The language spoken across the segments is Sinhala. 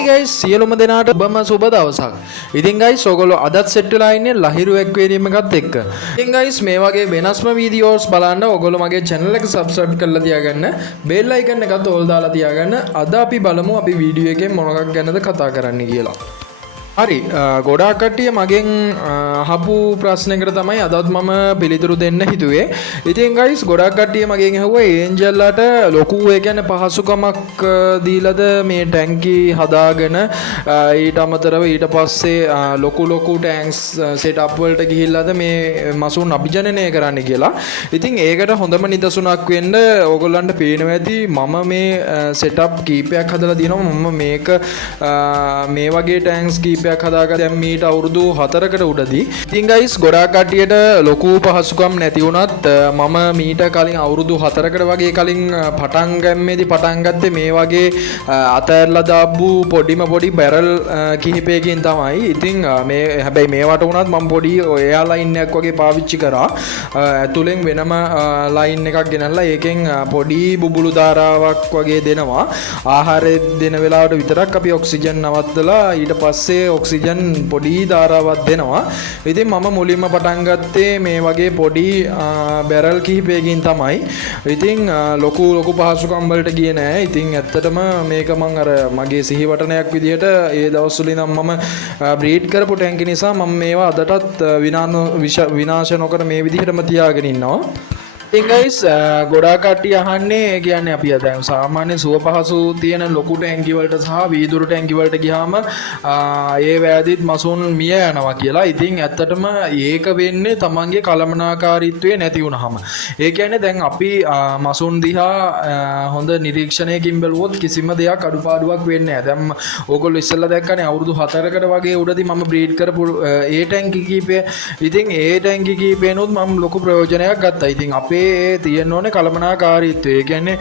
Hey guys, සියලුම දෙනාට ඔබම සුබ දවසක්. ඉතින් guys, ඔයගොල්ලෝ අදත් set වෙලා ඉන්නේ ලහිරු aquarium එකත් එක්ක. ඉතින් guys, මේ වගේ වෙනස්ම videos බලන්න ඔයගොල්ලෝ මගේ channel එක subscribe කරලා තියාගන්න. bell icon එකත් all දාලා තියාගන්න. අද අපි බලමු අපි video එකෙන් මොනවක් ගැනද කතා කරන්න කියලා. හරි ගොඩාක් කට්ටිය මගෙන් අහපු ප්‍රශ්නයකට තමයි අදත් මම පිළිතුරු දෙන්න හිතුවේ. ඉතින් guys ගොඩාක් කට්ටිය මගෙන් අහුවා ඒන්ජල්ලාට ලොකු ඒ කියන්නේ පහසුකමක් දීලාද මේ ටැංකි හදාගෙන ඊට අමතරව ඊට පස්සේ ලොකු ටැන්ක්ස් සෙටප් වලට ගිහිල්ලාද මේ මසුන් අභිජනනය කරන්න කියලා. ඉතින් ඒකට හොඳම නිදසුනක් වෙන්න ඕගොල්ලන්ට පේනවා ඇති මම මේ සෙටප් කීපයක් හදලා දිනවා. මම මේක මේ වගේ ටැන්ක්ස් කීපයක් හදාගත්තා දැන් මීට අවුරුදු 4කට උඩදී. ඉතින් guys ගොඩාක් කට්ටියට ලොකු පහසුකම් නැති වුණත් මම මීට කලින් අවුරුදු 4කට වගේ කලින් පටන් ගම්මේදී පටන් ගත්තේ මේ වගේ අතහැරලා දාපු පොඩි බැරල් කිහිපයකින් තමයි. ඉතින් මේ හැබැයි මේවට වුණත් මම පොඩි එයා ලයින් එකක් වගේ පාවිච්චි කරා. ඇතුලෙන් වෙනම ලයින් එකක් ගෙනල්ලා ඒකෙන් පොඩි බුබුලු ධාරාවක් වගේ දෙනවා. ආහාරය දෙන වෙලාවට විතරක් අපි ඔක්සිජන් නවත්තලා ඊට පස්සේ ඔක්සිජන් පොඩි ධාරාවක් දෙනවා. ඉතින් මම මුලින්ම පටන් ගත්තේ මේ වගේ පොඩි බැරල් කිහිපයකින් තමයි. ඉතින් ලොකු පහසුකම් වලට ගියේ නෑ. ඉතින් ඇත්තටම මේක මම අර මගේ සිහිවටනයක් විදිහට ඒ දවස්වල ඉඳන් මම බ්‍රීඩ් කරපු ටැංකි නිසා මම මේවා අදටත් විනාශ නොකර මේ විදිහටම තියාගෙන ඉන්නවා. ඉතින් guys ගොඩාක් කට්ටිය අහන්නේ කියන්නේ අපි දැන් සාමාන්‍ය සුව පහසු තියෙන ලොකු ටැංකි වලට සහ වීදුරු ටැංකි වලට ගියාම ඒ වෑදිත් මසුන් මිය යනවා කියලා. ඉතින් ඇත්තටම ඒක වෙන්නේ තමන්ගේ කළමනාකාරීත්වය නැති වුනහම. ඒ කියන්නේ දැන් අපි මසුන් දිහා හොඳ නිරීක්ෂණයකින් බැලුවොත් කිසිම දෙයක් අඩුපාඩුවක් වෙන්නේ නැහැ. දැන් ඕගොල්ලෝ ඉස්සෙල්ලා දැක්කනේ අවුරුදු 4කට වගේ උඩදී මම බ්‍රීඩ් කරපු ඒ ටැංකි කීපය. ඉතින් ඒ ටැංකි කීපේනොත් මම ලොකු ප්‍රයෝජනයක් ගත්තා. ඉතින් අපේ තියෙන්න ඕනේ කළමනාකාරීත්වය. ඒ කියන්නේ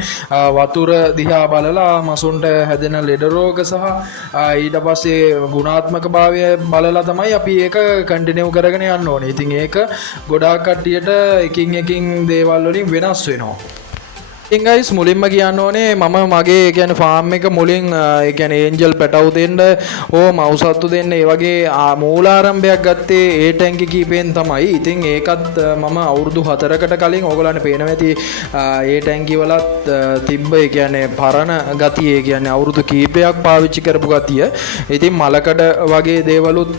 වතුර දිහා බලලා මසුන්ට හැදෙන ලෙඩ රෝග සහ ඊට පස්සේ ගුණාත්මක භාවය බලලා තමයි අපි ඒක කන්ටිනියු කරගෙන යන්න ඕනේ. ඉතින් ඒක ගොඩාක් කට්ටියට එකින් දේවල් වලින් වෙනස් වෙනවා. ඉතින් guys මුලින්ම කියන්න ඕනේ මම මගේ කියන්නේ ෆාම් එක මුලින් ඒ කියන්නේ ඒන්ජල් පැටවු දෙන්න ඕ මවුසත්තු දෙන්න ඒ වගේ මූලාරම්භයක් ගත්තේ ඒ ටැංකි කීපෙන් තමයි. ඉතින් ඒකත් මම අවුරුදු 4කට කලින් ඕගොල්ලන්ට පේනවා ඇති ඒ ටැංකි වලත් තිබ්බ ඒ කියන්නේ පරණ ගතිය ඒ කියන්නේ අවුරුදු කීපයක් පාවිච්චි කරපු ගතිය. ඉතින් මලකඩ වගේ දේවලුත්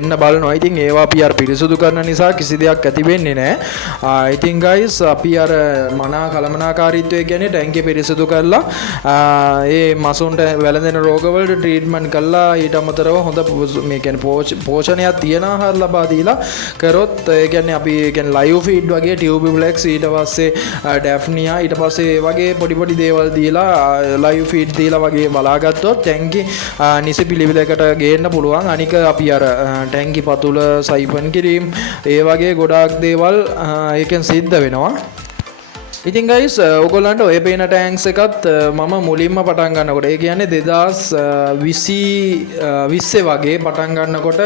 එන්න බලනවා. ඉතින් ඒවා අපි අර පිරිසුදු කරන නිසා කිසි දෙයක් ඇති වෙන්නේ නැහැ. ඉතින් guys අපි අර මනා කළමනාකාරීත්වය කියන්නේ ටැංකිය පිරිසිදු කරලා ඒ මසුන්ට වැළඳෙන රෝගවලට ට්‍රීට්මන්ට් කරලා ඊට අමතරව හොඳ මේ කියන්නේ පෝෂණයක් තියෙන ආහාර ලබා දීලා කරොත් ඒ කියන්නේ අපි ඒ කියන්නේ ලයිව් ෆීඩ් වගේ ටියුබිබ්ලෙක්ස් ඊට පස්සේ ඩැෆ්නියා ඊට පස්සේ ඒ වගේ පොඩි දේවල් දීලා ලයිව් ෆීඩ් දීලා වගේ බලාගත්තොත් ටැංකි නිසි පිළිවෙලකට ගේන්න පුළුවන්. අනික අපි අර ටැංකි පතුල සයිපන් කිරීම ඒ වගේ ගොඩාක් දේවල් ඒකෙන් සිද්ධ වෙනවා. ඉතින් guys ඔයගොල්ලන්ට ඔය පේන ටැන්ක්ස් එකත් මම මුලින්ම පටන් ගන්නකොට ඒ කියන්නේ 2020 වගේ පටන් ගන්නකොට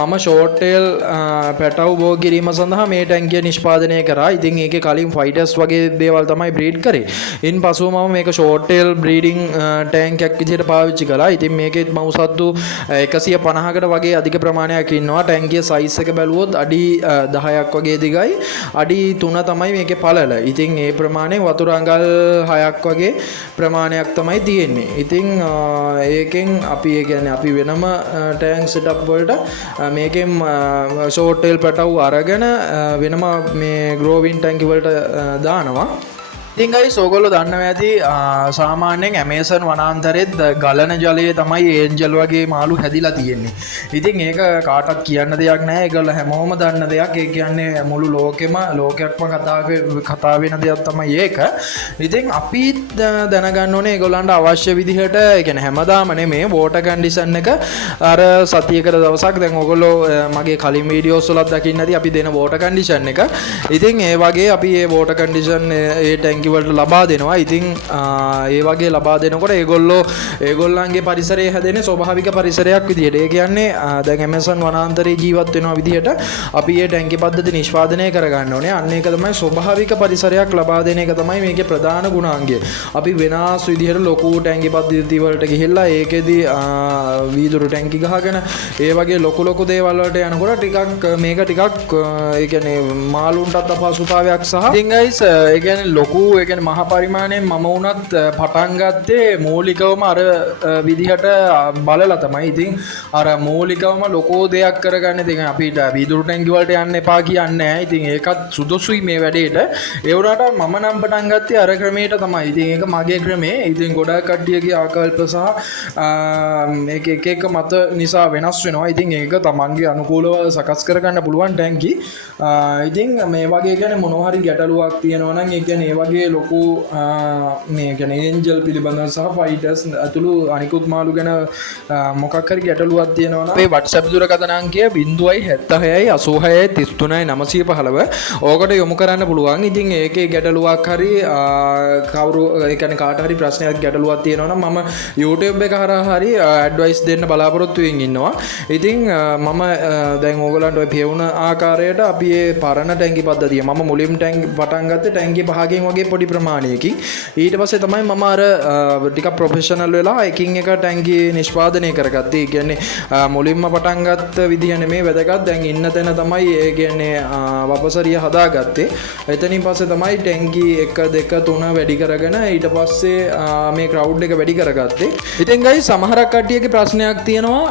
මම ෂෝට් ටේල් පැටව් බෝ කිරීම සඳහා මේ ටැංකිය නිෂ්පාදනය කරා. ඉතින් ඒකේ කලින් ෆයිටර්ස් වගේ දේවල් තමයි බ්‍රීඩ් කරේ. ඉන් පසුව මම මේක ෂෝට් ටේල් බ්‍රීඩින් ටැංක් එකක් විදිහට පාවිච්චි කළා. ඉතින් මේකෙත් මවුසත්තු 150කට වගේ අධික ප්‍රමාණයක් ඉන්නවා. ටැංකිය සයිස් එක බැලුවොත් අඩි 10ක් වගේ දිගයි. අඩි 3 තමයි මේකේ පළල. ඉතින් ඒ ප්‍රමාණය වතුර අඟල් 6ක් වගේ ප්‍රමාණයක් තමයි තියෙන්නේ. ඉතින් ඒකෙන් අපි ඒ කියන්නේ අපි වෙනම ටැංක් සෙටප් වලට මේකෙන් ෂෝට් ටේල් පැටව් අරගෙන වෙනම මේ ග්‍රෝවින් ටැංකි වලට දානවා. ඉතින් guys ඕගොල්ලෝ දන්නවා ඇති සාමාන්‍යයෙන් ඇමේසන් වනාන්තරෙත් ගලන ජලයේ තමයි ඒන්ජල් වගේ මාළු හැදිලා තියෙන්නේ. ඉතින් ඒක කාටවත් කියන්න දෙයක් නැහැ. ඒගොල්ලෝ හැමෝම දන්න දෙයක්. ඒ කියන්නේ මුළු ලෝකෙකම කතා වෙන දෙයක් තමයි ඒක. ඉතින් අපි දැනගන්න ඕනේ ඒගොල්ලන්ට අවශ්‍ය විදිහට ඒ කියන්නේ හැමදාම නෙමෙයි වෝටර් කන්ඩිෂන් එක අර සතියකට දවසක් දැන් ඕගොල්ලෝ මගේ කලින් වීඩියෝස් වලත් දකින්න ඇති අපි දෙන වෝටර් කන්ඩිෂන් එක. ඉතින් ඒ වගේ අපි මේ වෝටර් කන්ඩිෂන් ඒ ටැංක් ටැංකි වලට ලබා දෙනවා. ඉතින් ඒ වගේ ලබා දෙනකොට ඒගොල්ලන්ගේ පරිසරය හැදෙන්නේ ස්වභාවික පරිසරයක් විදියට. ඒ කියන්නේ දැන් Amazon වනාන්තරයේ ජීවත් වෙනවා විදියට අපි මේ ටැංකි පද්ධති නිෂ්පාදනය කරගන්න ඕනේ. අන්න ඒක තමයි ස්වභාවික පරිසරයක් ලබා දෙන එක තමයි මේකේ ප්‍රධාන ගුණාංගය. අපි වෙනස් විදියට ලොකු ටැංකි පද්ධති වලට ගිහිල්ලා ඒකෙදි වීදුරු ටැංකි ගහගෙන ඒ වගේ ලොකු දේවල් වලට යනකොට ටිකක් මේක ටිකක් ඒ කියන්නේ මාළුන්ටත් අපහසුතාවයක් සහ ඉතින් guys ඒ කියන්නේ ලොකු ඒ කියන්නේ මහා පරිමාණයෙන් මම වුණත් පටන් ගත්තේ මූලිකවම අර විදිහට බලලා තමයි. ඉතින් අර මූලිකවම ලොකෝ දෙයක් කරගන්න. ඉතින් අපිට වීදුරු ටැංකි වලට යන්න එපා කියන්නේ නැහැ. ඉතින් ඒකත් සුදුසුයි මේ වැඩේට. ඒ වුණාට මම නම් පටන් ගත්තේ අර ක්‍රමයට තමයි. ඉතින් ඒක මගේ ක්‍රමේ. ඉතින් ගොඩාක් කට්ටියගේ ආකල්ප සහ මේක එක මත නිසා වෙනස් වෙනවා. ඉතින් ඒක තමන්ගේ අනුකූලව සකස් කරගන්න පුළුවන් ටැංකි. ඉතින් මේ වගේ කියන්නේ මොනවා හරි ගැටලුවක් තියෙනවා නම් ඒ කියන්නේ ඒ වගේ ලොකු මේ කියන්නේ ඒන්ජල් පිළිබඳව සහ ෆයිටර්ස් අතුළු අනිකුත් මාළු ගැන මොකක් හරි ගැටලුවක් තියෙනවා නම් අපේ WhatsApp දුරකථන අංකය 076833915. ඕකට යොමු කරන්න පුළුවන්. ඉතින් ඒකේ ගැටලුවක් හරි කවුරු ඒ කියන්නේ කාට හරි ප්‍රශ්නයක් ගැටලුවක් තියෙනවා නම් මම YouTube එක හරහා හරි ඇඩ්වයිස් දෙන්න බලාපොරොත්තු වෙමින් ඉන්නවා. ඉතින් මම දැන් ඕගොල්ලන්ට ඔය පියවුන ආකාරයට අපි මේ පරණ ටැංකි පද්ධතිය මම මුලින්ම පටන් ගත්තේ ටැංකි 5කින් වගේ පොඩි ප්‍රමාණයකින්. ඊට පස්සේ තමයි මම අර ටිකක් ප්‍රොෆෙෂනල් වෙලා එකින් එක ටැංකි නිෂ්පාදනය කරගත්තේ. ඒ කියන්නේ මුලින්ම පටන් ගත්ත විදිහ නෙමේ වැදගත්. දැන් ඉන්න තැන තමයි ඒ කියන්නේ වපසරිය හදාගත්තේ. එතනින් පස්සේ තමයි ටැංකි 1 2 3 වැඩි කරගෙන ඊට පස්සේ මේ ක්‍රවුඩ් එක වැඩි කරගත්තේ. ඉතින් guys සමහරක් කට්ටියගේ ප්‍රශ්නයක් තියෙනවා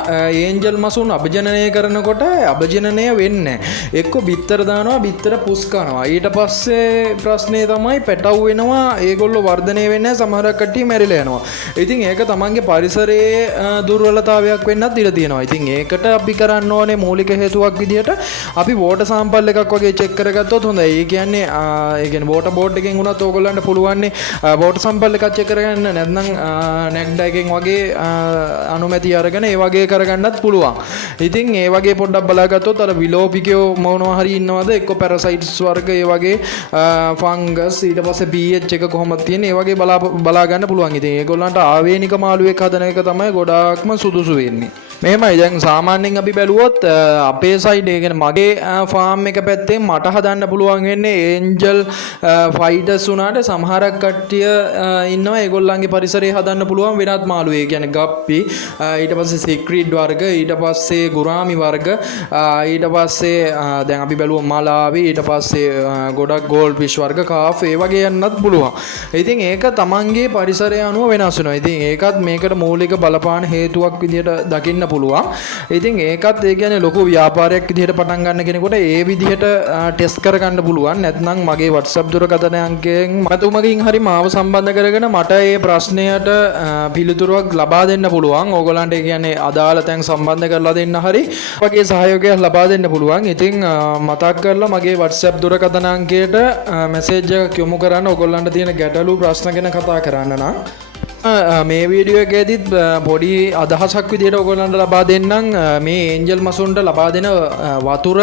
ඒන්ජල් මසුන් අභිජනනය කරනකොට අභිජනනය වෙන්නේ නැහැ. එක්ක බිත්තර දානවා බිත්තර පුස් කරනවා. ඊට පස්සේ ප්‍රශ්නේ තමයි පැටව් වෙනවා. ඒගොල්ලෝ වර්ධනය වෙන්නේ නැහැ. සමහරක් කට්ටිය මැරිලා යනවා. ඉතින් ඒක තමන්ගේ පරිසරයේ දුර්වලතාවයක් වෙන්නත් ඉඩ තියෙනවා. ඉතින් ඒකට අපි කරන්න ඕනේ මූලික හේතුවක් විදිහට අපි වෝටර් සාම්පල් එකක් වගේ චෙක් කරගත්තොත් හොඳයි. ඒ කියන්නේ වෝටර් බෝඩ් එකෙන් උනත් ඕගොල්ලන්ට පුළුවන් වෝටර් සාම්පල් එකක් චෙක් කරගන්න. නැත්නම් නැග්ඩා එකෙන් වගේ අනුමැතිය අරගෙන ඒ වගේ කරගන්නත් පුළුවන්. ඉතින් ඒ වගේ පොඩ්ඩක් බලාගත්තොත් අර විලෝපිකයෝ මොනවා හරි ඉන්නවද එක්ක පැරසයිට්ස් වර්ග ඒ වගේ ෆංගස් ඊට පස්සේ pH එක කොහොමද තියෙන්නේ ඒ වගේ බලා ගන්න පුළුවන්. ඉතින් ඒගොල්ලන්ට ආවේනික මාළුවෙක් හදන එක තමයි ගොඩාක්ම සුදුසු වෙන්නේ. මෙහෙමයි දැන් සාමාන්‍යයෙන් අපි බැලුවොත් අපේ සයිඩ් ඒ කියන්නේ මගේ ෆාම් එක පැත්තෙන් මට හදන්න පුළුවන් වෙන්නේ ඒන්ජල් ෆයිටර්ස් උනාට සමහරක් කට්ටිය ඉන්නවා ඒගොල්ලන්ගේ පරිසරය හදන්න පුළුවන් වෙනත් මාළු. ඒ කියන්නේ ගප්පි ඊට පස්සේ සික්‍රිඩ් වර්ග ඊට පස්සේ ගුරාමි වර්ග ඊට පස්සේ දැන් අපි බැලුවා මලාවි ඊට පස්සේ ගොඩක් ගෝල්ඩ් ෆිෂ් වර්ග කාෆ් ඒ වගේ යන්නත් පුළුවන්. ඉතින් ඒක තමන්ගේ පරිසරය අනුව වෙනස් වෙනවා. ඉතින් ඒකත් මේකට මූලික බලපාන හේතුවක් විදිහට දකින්න පුළුවන්. ඉතින් ඒකත් ඒ කියන්නේ ලොකු ව්‍යාපාරයක් විදිහට පටන් ගන්න කෙනෙකුට ඒ විදිහට ටෙස්ට් කරගන්න පුළුවන්. නැත්නම් මගේ WhatsApp දුරකථන අංකයෙන් මතුමකින් හරි මාව සම්බන්ධ කරගෙන මට මේ ප්‍රශ්නයට පිළිතුරක් ලබා දෙන්න පුළුවන්. ඕගොල්ලන්ට ඒ කියන්නේ අදාළ තැන් සම්බන්ධ කරලා දෙන්න හරි වගේ සහයෝගයක් ලබා දෙන්න පුළුවන්. ඉතින් මතක් කරලා මගේ WhatsApp දුරකථන අංකයට මැසේජ් එකක් යොමු කරන්න ඕගොල්ලන්ට තියෙන ගැටලු ප්‍රශ්න ගැන කතා කරන්න නම් මේ වීඩියෝ එකේදීත් පොඩි අදහසක් විදිහට ඔයගොල්ලන්ට ලබා දෙන්නම් මේ ඒන්ජල් මසුන්ට ලබා දෙන වතුර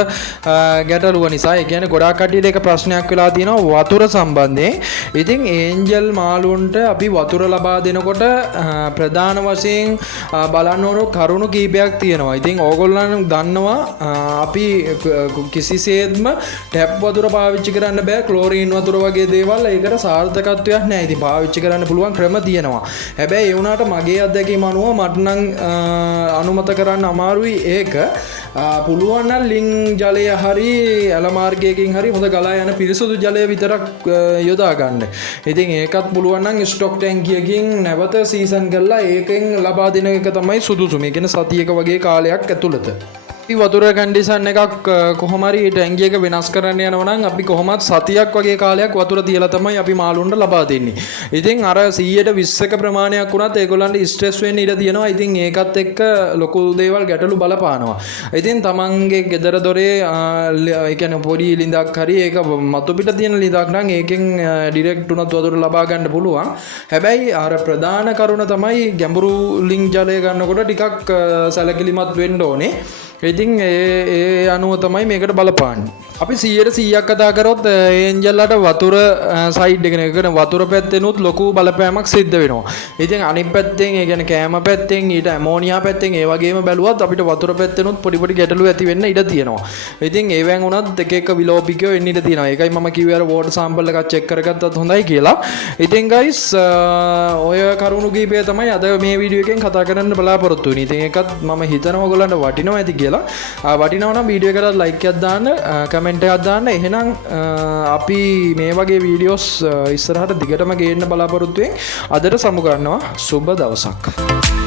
ගැටලුව නිසා. ඒ කියන්නේ ගොඩාක් කට්ටියට ඒක ප්‍රශ්නයක් වෙලා තියෙනවා වතුර සම්බන්ධයෙන්. ඉතින් ඒන්ජල් මාළුන්ට අපි වතුර ලබා දෙනකොට ප්‍රධාන වශයෙන් බලන්න ඕන කරුණු කීපයක් තියෙනවා. ඉතින් ඕගොල්ලන් දන්නවා අපි කිසිසේත්ම ටැප් වතුර පාවිච්චි කරන්න බෑ. ක්ලෝරින් වතුර වගේ දේවල් ඒකට සාර්ථකත්වයක් නැහැ. ඉතින් පාවිච්චි කරන්න පුළුවන් ක්‍රම තියෙනවා. හැබැයි ඒ වුණාට මගේ අත්දැකීම අනුව මට නම් අනුමත කරන්න අමාරුයි ඒක. පුළුවන් නම් ලිං ජලය හරි ඇල මාර්ගයකින් හරි හොඳ ගලා යන පිරිසුදු ජලය විතරක් යොදා ගන්න. ඉතින් ඒකත් පුළුවන් නම් ස්ටොක් ටැංකියකින් නැවත සීසන් කරලා ඒකෙන් ලබා දෙන එක තමයි සුදුසු. මේ කියන්නේ සතියක වගේ කාලයක් ඇතුළත. වතුර කන්ඩිෂන් එකක් කොහොම හරි ටැංකිය එක වෙනස් කරන්න යනවා නම් අපි කොහොමත් සතියක් වගේ කාලයක් වතුර තියලා තමයි අපි මාළුන්ට ලබා දෙන්නේ. ඉතින් අර 100ට 20ක ප්‍රමාණයක් වුණත් ඒගොල්ලන්ට ස්ට්‍රෙස් වෙන්න ඉඩ තියෙනවා. ඉතින් ඒකත් එක්ක ලොකු දේවල් ගැටලු බලපානවා. ඉතින් තමන්ගේ ගෙදර දොරේ ඒ කියන්නේ පොඩි ලිඳක් හරි ඒක මතු පිට තියෙන ලිඳක් නම් ඒකෙන් ඩිරෙක්ට් උනත් වතුර ලබා ගන්න පුළුවන්. හැබැයි අර ප්‍රධාන කරුණ තමයි ගැඹුරු ලිං ජලය ගන්නකොට ටිකක් සැලකිලිමත් වෙන්න ඕනේ. ඉතින් ඒ අනුව තමයි මේකට බලපාන්නේ. අපි 100% කතා කරොත් ඒන්ජල්ලට වතුර සයිඩ් එකන එකන වතුර පැත්තෙනුත් ලොකු බලපෑමක් සිද්ධ වෙනවා. ඉතින් අනිත් පැත්තෙන් ඒ කියන්නේ කෑම පැත්තෙන් ඊට ඇමෝනියා පැත්තෙන් ඒ වගේම බැලුවත් අපිට වතුර පැත්තෙනුත් පොඩි පොඩි ගැටලු ඇති වෙන්න ඉඩ තියෙනවා. ඉතින් ඒවෙන් උනත් එක එක විලෝපිකයෝ එන්න ඉඩ තියෙනවා. ඒකයි මම කිව්වේ අර වෝටර් සැම්පල් එකක් චෙක් කරගත්තත් හොඳයි කියලා. ඉතින් ගයිස් ඔය කරුණු කීපය තමයි අද මේ වීඩියෝ එකෙන් කතා කරන්න බලාපොරොත්තු වෙන්නේ. ඉතින් ඒකත් මම හිතනවා ඔයගලන්ට වටිනවා ඇති කියලා. වටිනවා නම් වීඩියෝ එකට ලයික් එකක් දාන්න, කමෙන්ට් එකක් දාන්න. එහෙනම් අපි මේ වගේ වීඩියෝස් ඉස්සරහට දිගටම ගේන්න බලාපොරොත්තු වෙමින් අදට සමු ගන්නවා. සුබ දවසක්.